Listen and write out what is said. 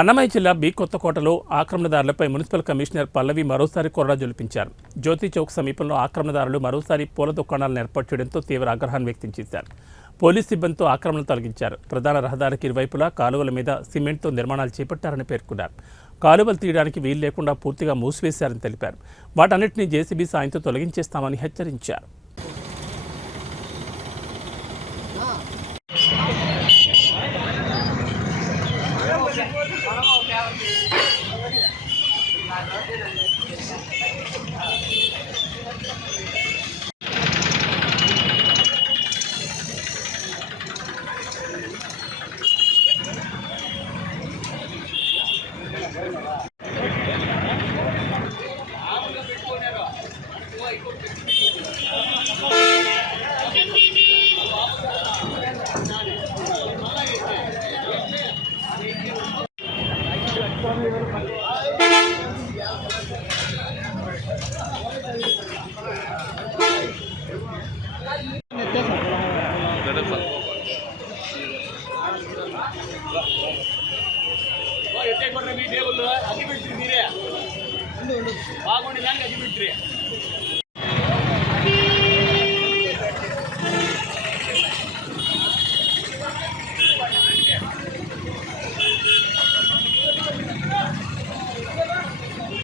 అన్నమయ్య జిల్లా B కొత్తకోటలో ఆక్రమణదారులపై municipal commissioner పల్లవి మరోసారి కొరడా జొలిపించారు. జ్యోతి చౌక్ సమీపంలో ఆక్రమణదారులు మరోసారి పూల దుకాణాలను ఏర్పాటు చేయడంతో తీవ్ర ఆగ్రహాన్ని వ్యక్తం చేశారు. పోలీస్ సిబ్బందితో ఆక్రమణలు తొలగించారు. ప్రధాన రహదారికి ఇరువైపులా కాలువల మీద సిమెంట్తో నిర్మాణాలు చేపట్టారని పేర్కొన్నారు. కాలువలు తీయడానికి వీలు లేకుండా పూర్తిగా మూసివేశారని తెలిపారు. వాటన్నిటినీ జేసీబీ సాయంతో తొలగించేస్తామని హెచ్చరించారు. బాగుండే దానికి అగ్గి పెట్టి